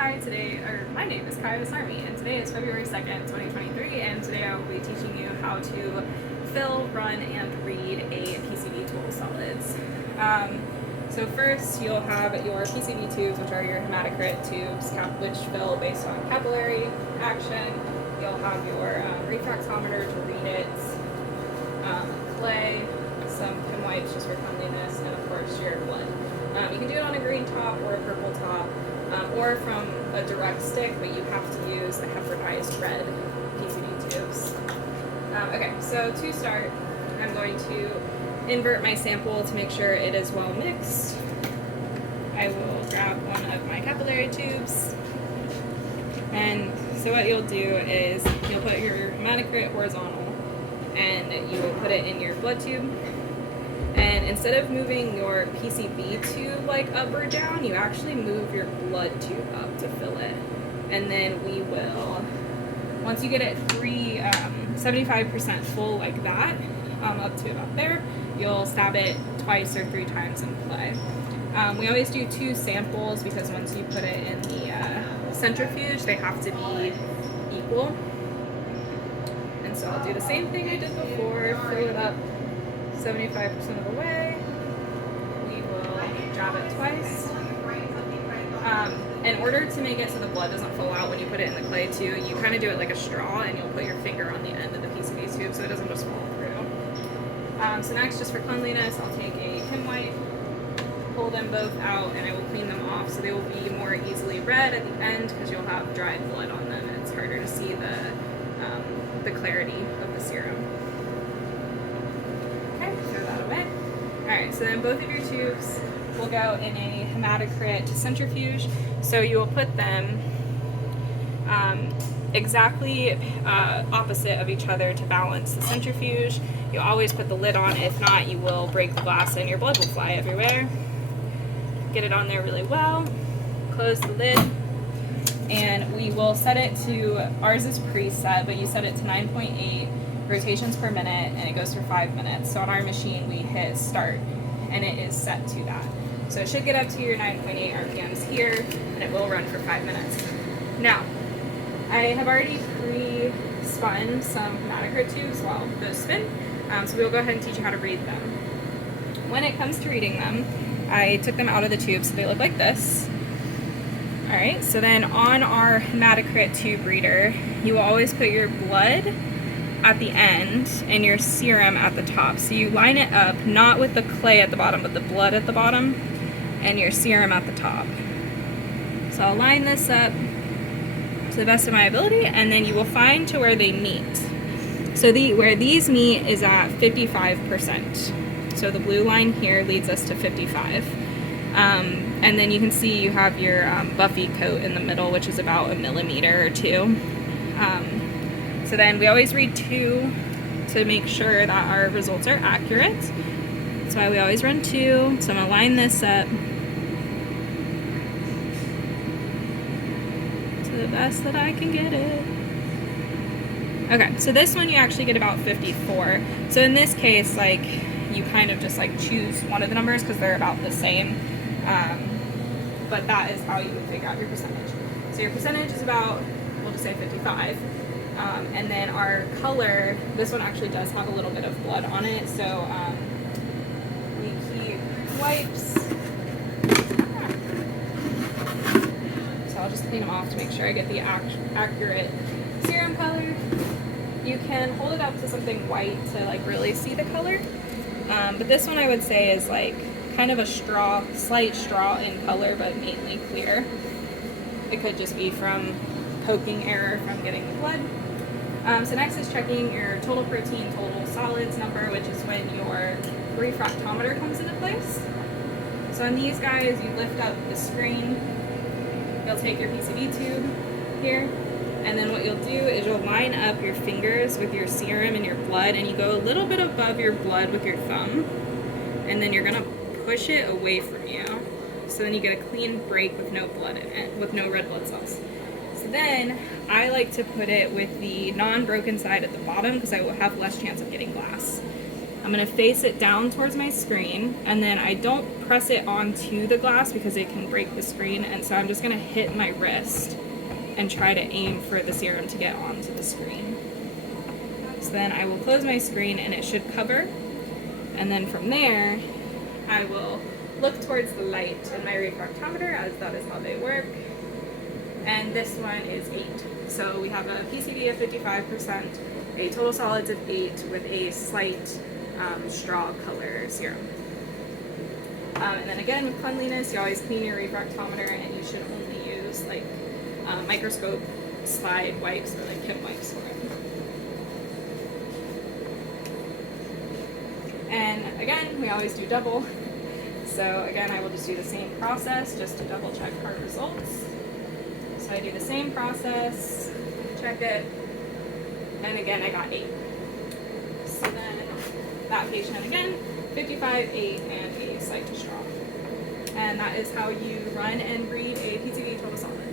My name is Kaya Sarmi, and today is February 2nd, 2023, and today I will be teaching you how to fill, run, and read a PCB tool solids. So first, you'll have your PCB tubes, which are your hematocrit tubes, which fill based on capillary action. You'll have your refractometer to read it, clay, some pin wipes just for cleanliness, and of course your blood. You can do it on a green top or a purple top, or from a direct stick, but you have to use the hepridized red PCB tubes. Okay, so to start, I'm going to invert my sample to make sure it is well mixed. I will grab one of my capillary tubes, and so what you'll do is you'll put your hematocrit horizontal, and you will put it in your blood tube. And instead of moving your PCB tube like up or down, you actually move your blood tube up to fill it. And then we will, once you get it 75% full like that, up to about there, you'll stab it twice or 3 times in clay. We always do 2 samples because once you put it in the centrifuge, they have to be equal. And so I'll do the same thing I did before, fill it up 75% of the way. We will jab it twice. In order to make it so the blood doesn't flow out when you put it in the clay too, you kind of do it like a straw, and you'll put your finger on the end of the PCB tube so it doesn't just fall through. So next, just for cleanliness, I'll take a pin wipe, pull them both out, and I will clean them off so they will be more easily read at the end because you'll have dried blood on them and it's harder to see the clarity of the serum. Throw that away. Alright, so then both of your tubes will go in a hematocrit centrifuge. So you will put them exactly opposite of each other to balance the centrifuge. You always put the lid on, if not you will break the glass and your blood will fly everywhere. Get it on there really well, close the lid, and we will set it to, ours is preset, but you set it to 9.8 rotations per minute, and it goes for 5 minutes. So on our machine we hit start and it is set to that. So it should get up to your 9.8 RPMs here, and it will run for 5 minutes. Now, I have already pre-spun some hematocrit tubes while those spin, so we'll go ahead and teach you how to read them. When it comes to reading them, I took them out of the tube so they look like this. Alright, so then on our hematocrit tube reader, you will always put your blood at the end and your serum at the top. So you line it up, not with the clay at the bottom, but the blood at the bottom and your serum at the top. So I'll line this up to the best of my ability, and then you will find to where they meet. So where these meet is at 55%. So the blue line here leads us to 55. And then you can see you have your buffy coat in the middle, which is about 1 millimeter or 2. So then we always read 2 to make sure that our results are accurate. That's why we always run 2. So I'm going to line this up to the best that I can get it. Okay, so this one you actually get about 54. So in this case, like, you kind of just like choose one of the numbers because they're about the same. But that is how you would figure out your percentage. So your percentage is about, we'll just say 55. And then our color, this one actually does have a little bit of blood on it, so we keep wipes. So I'll just clean them off to make sure I get the accurate serum color. You can hold it up to something white to like really see the color, but this one I would say is like kind of a straw, slight straw in color, but mainly clear. It could just be from poking error from getting the blood. So next is checking your total protein, total solids number, which is when your refractometer comes into place. So on these guys, you lift up the screen, you'll take your PCB tube here, and then what you'll do is you'll line up your fingers with your serum and your blood, and you go a little bit above your blood with your thumb, and then you're gonna push it away from you. So then you get a clean break with no blood in it, with no red blood cells. So then I like to put it with the non-broken side at the bottom because I will have less chance of getting glass. I'm going to face it down towards my screen, and then I don't press it onto the glass because it can break the screen, and so I'm just going to hit my wrist and try to aim for the serum to get onto the screen. So then I will close my screen and it should cover, and then from there I will look towards the light in my refractometer, as that is how they work, and this one is 8. So we have a PCV of 55%, a total solids of 8 with a slight straw color serum. And then again, with cleanliness, you always clean your refractometer, and you should only use like microscope slide wipes or like kit wipes for it. And again, we always do double. So again, I will just do the same process just to double check our results. So I do the same process, check it, and again I got 8. So then that patient again, 55, 8, and a slight straw. And that is how you run and read a PCV total solid.